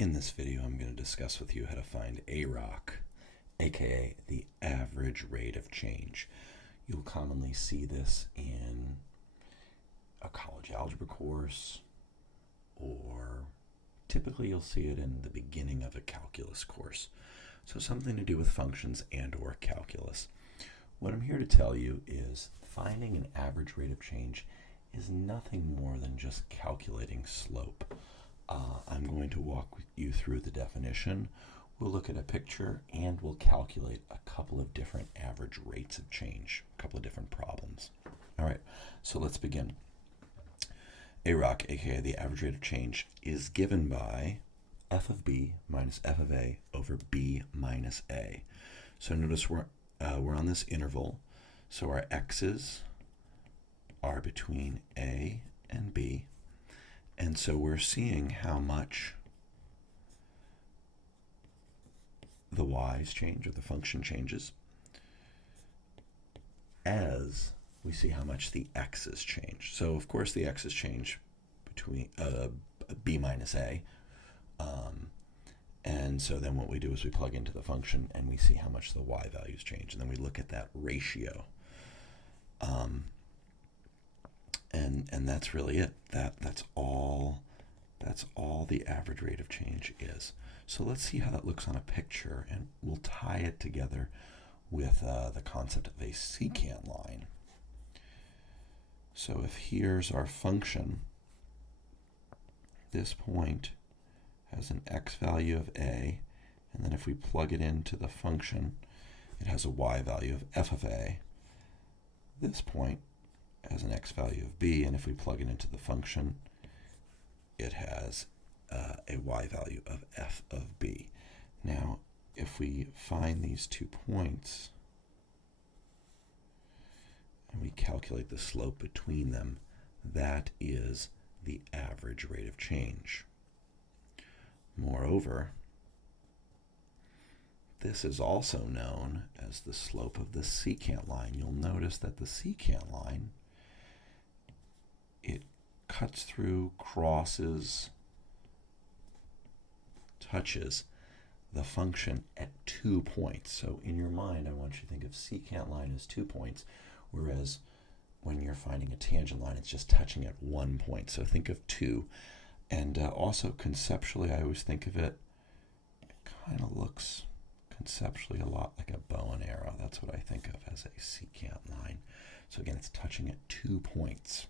In this video, I'm going to discuss with you how to find ARoC, aka the average rate of change. You'll commonly see this in a college algebra course, or typically you'll see it in the beginning of a calculus course. So something to do with functions and or calculus. What I'm here to tell you is finding an average rate of change is nothing more than just calculating slope. I'm going to walk you through the definition. We'll look at a picture and we'll calculate a couple of different average rates of change, a couple of different problems. All right, so let's begin. ARoC, aka the average rate of change, is given by f of b minus f of a over b minus a. So notice we're on this interval, so our x's are between a and b, and so we're seeing how much the y's change, or the function changes, as we see how much the x's change. So of course the x's change between b minus a, and so then what we do is we plug into the function and we see how much the y values change, and then we look at that ratio. And that's really it. That's all the average rate of change is. So let's see how that looks on a picture, and we'll tie it together with the concept of a secant line. So if here's our function, this point has an x value of a, and then if we plug it into the function, it has a y value of f of a. This point has an x value of b, and if we plug it into the function, it has a y value of f of b. Now, if we find these 2 points and we calculate the slope between them, that is the average rate of change. Moreover, this is also known as the slope of the secant line. You'll notice that the secant line, it cuts through, crosses, touches the function at 2 points. So in your mind, I want you to think of secant line as 2 points, whereas when you're finding a tangent line, it's just touching at 1 point. So think of 2. And also conceptually, I always think of it kind of looks conceptually a lot like a bow and arrow. That's what I think of as a secant line. So again, it's touching at 2 points.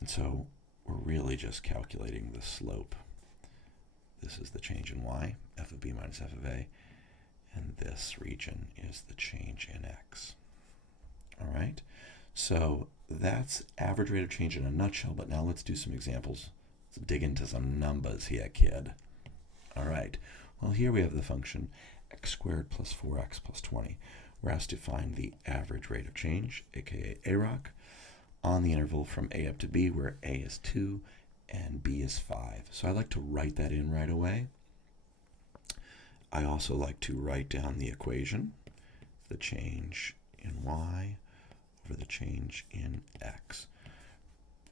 And so we're really just calculating the slope. This is the change in y, f of b minus f of a, and this region is the change in x. All right, so that's average rate of change in a nutshell, but now let's do some examples. Let's dig into some numbers here, kid. All right, well, here we have the function x squared plus 4x plus 20. We're asked to find the average rate of change, aka ARoC, on the interval from a up to b, where a is 2 and b is 5. So I like to write that in right away. I also like to write down the equation, the change in y over the change in x.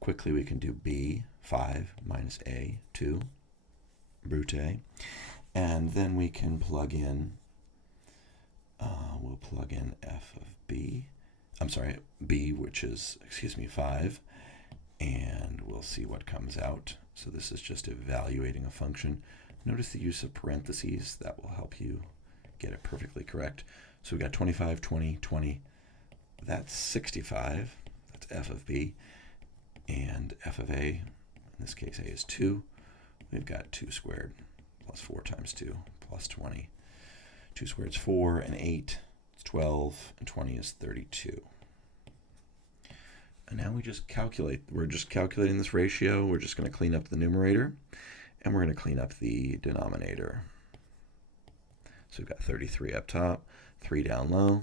Quickly we can do b, 5, minus a, 2, brute, and then we can plug in, we'll plug in f of b, b, which is, 5, and we'll see what comes out. So this is just evaluating a function. Notice the use of parentheses. That will help you get it perfectly correct. So we've got 25, 20, 20. That's 65. That's f of b. And f of a, in this case a is 2. We've got 2 squared plus 4 times 2 plus 20. 2 squared is 4, and 8 is 12, and 20 is 32. And now we just calculate. We're just calculating this ratio. We're just going to clean up the numerator, and we're going to clean up the denominator. So we've got 33 up top, 3 down low.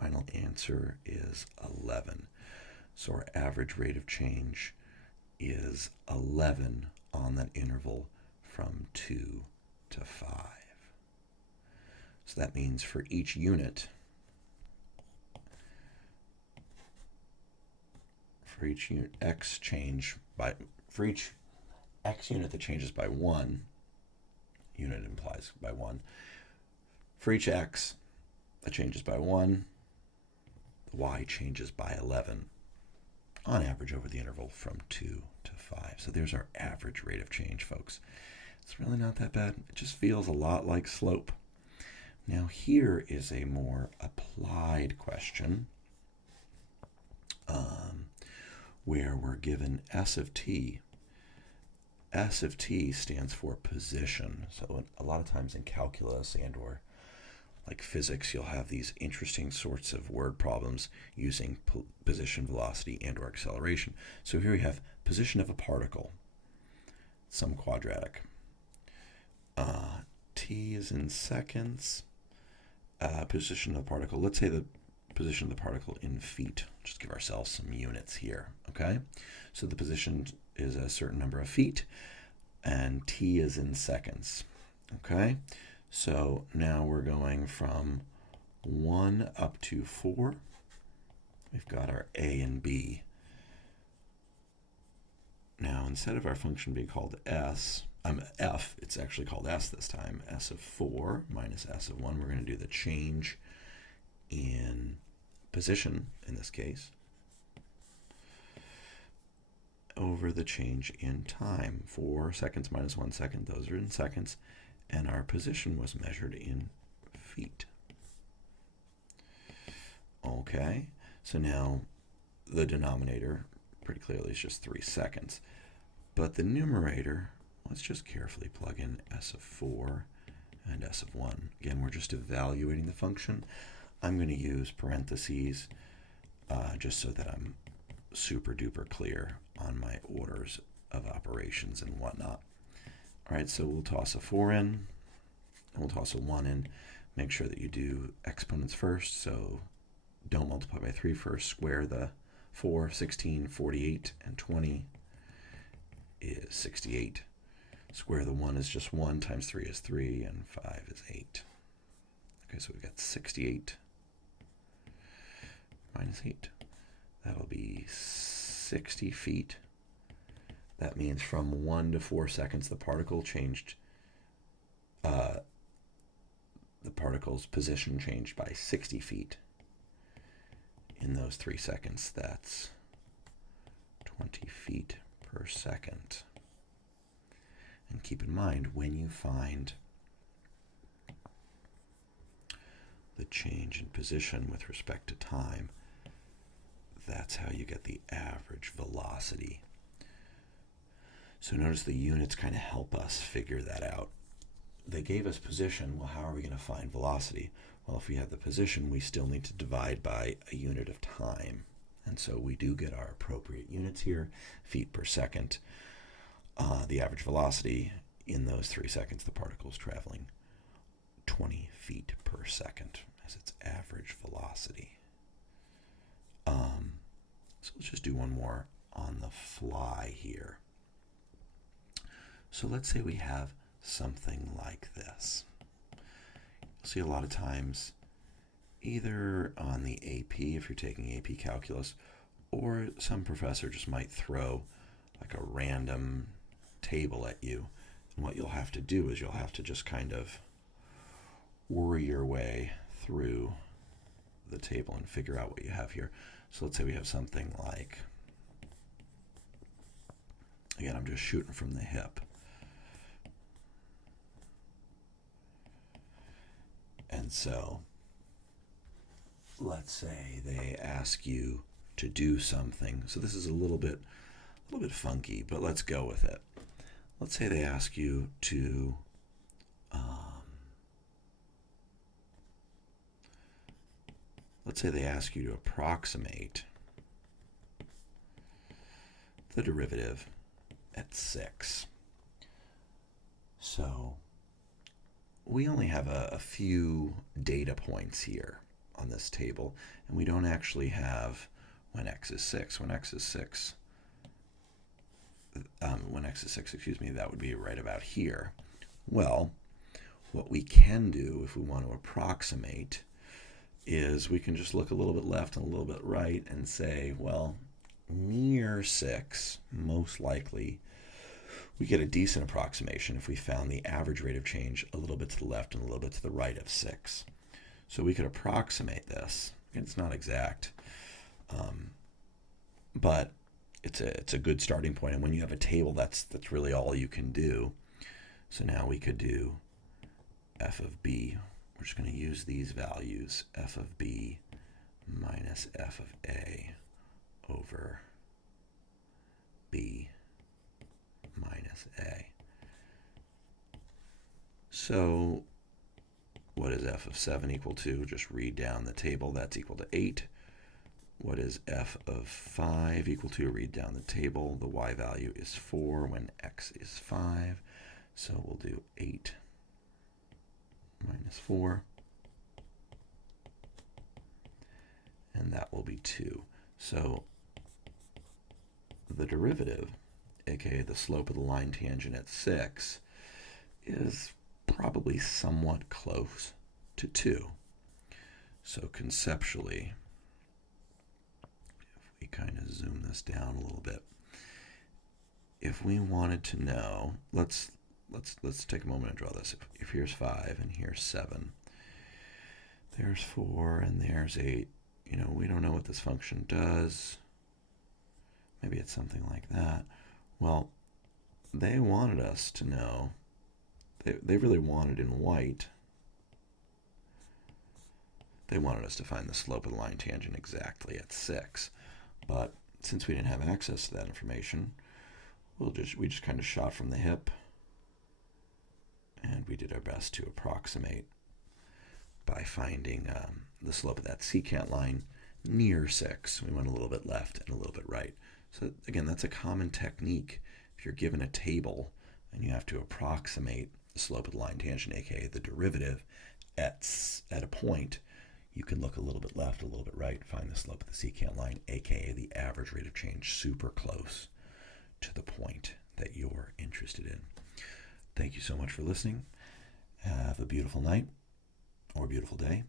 Final answer is 11. So our average rate of change is 11 on that interval from 2 to 5. So that means for each unit, x change by, for each x unit that changes by 1, unit implies by 1, for each x that changes by 1, y changes by 11, on average over the interval from 2 to 5. So there's our average rate of change, folks. It's really not that bad. It just feels a lot like slope. Now here is a more applied question where we're given S of t. S of t stands for position. So a lot of times in calculus and or like physics, you'll have these interesting sorts of word problems using position, velocity, and or acceleration. So here we have position of a particle, some quadratic. T is in seconds. Position of the particle. Let's say the position of the particle in feet. Just give ourselves some units here, okay? So the position is a certain number of feet, and t is in seconds, okay? So now we're going from 1 up to 4. We've got our a and b. Now, instead of our function being called f, it's actually called s this time. S of 4 minus s of 1. We're going to do the change in position, in this case, over the change in time. 4 seconds minus 1 second, those are in seconds. And our position was measured in feet. Okay, so now the denominator pretty clearly is just 3 seconds. But the numerator, let's just carefully plug in s of 4 and s of 1. Again, we're just evaluating the function. I'm going to use parentheses just so that I'm super duper clear on my orders of operations and whatnot. All right, so we'll toss a 4 in, and we'll toss a 1 in. Make sure that you do exponents first, so don't multiply by 3 first. Square the 4, 16, 48, and 20 is 68. Square the 1 is just 1, times 3 is 3, and 5 is 8. Okay, so we've got 68 minus 8. That'll be 60 feet. That means from 1 to 4 seconds, the particle changed, the particle's position changed by 60 feet. In those 3 seconds, that's 20 feet per second. And keep in mind, when you find the change in position with respect to time, that's how you get the average velocity. So notice the units kind of help us figure that out. They gave us position. Well, how are we going to find velocity? Well, if we have the position, we still need to divide by a unit of time. And so we do get our appropriate units here, feet per second. The average velocity in those 3 seconds, the particle is traveling 20 feet per second as its average velocity. So let's just do one more on the fly here. So let's say we have something like this. You'll see a lot of times, either on the AP, if you're taking AP Calculus, or some professor just might throw like a random table at you. And what you'll have to do is you'll have to just kind of worry your way through the table and figure out what you have here. So let's say we have something like, again, I'm just shooting from the hip. And so let's say they ask you to do something. So this is a little bit funky, but let's go with it. Let's say they ask you to approximate the derivative at 6. So we only have a few data points here on this table, and we don't actually have when x is 6. When x is 6, that would be right about here. Well, what we can do if we want to approximate is we can just look a little bit left and a little bit right and say, well, near 6 most likely we get a decent approximation if we found the average rate of change a little bit to the left and a little bit to the right of 6. So we could approximate this. It's not exact, but it's a good starting point. And when you have a table, that's really all you can do. So now we could do f of b. We're just going to use these values, f of b minus f of a over b minus a. So what is f of 7 equal to? Just read down the table. That's equal to 8. What is f of 5 equal to? Read down the table. The y value is 4 when x is 5. So we'll do 8 minus 4. And that will be 2. So the derivative, aka the slope of the line tangent at 6, is probably somewhat close to 2. So conceptually, if we kind of zoom this down a little bit, if we wanted to know, let's take a moment and draw this. If here's 5 and here's 7, there's 4 and there's 8. We don't know what this function does. Maybe it's something like that. Well, they wanted us to know, they really wanted in white, they wanted us to find the slope of the line tangent exactly at 6. But since we didn't have access to that information, we just kind of shot from the hip, and we did our best to approximate by finding the slope of that secant line near 6. We went a little bit left and a little bit right. So again, that's a common technique. If you're given a table and you have to approximate the slope of the line tangent, aka the derivative, at a point, you can look a little bit left, a little bit right, find the slope of the secant line, aka the average rate of change, super close to the point that you're interested in. Thank you so much for listening. Have a beautiful night or a beautiful day.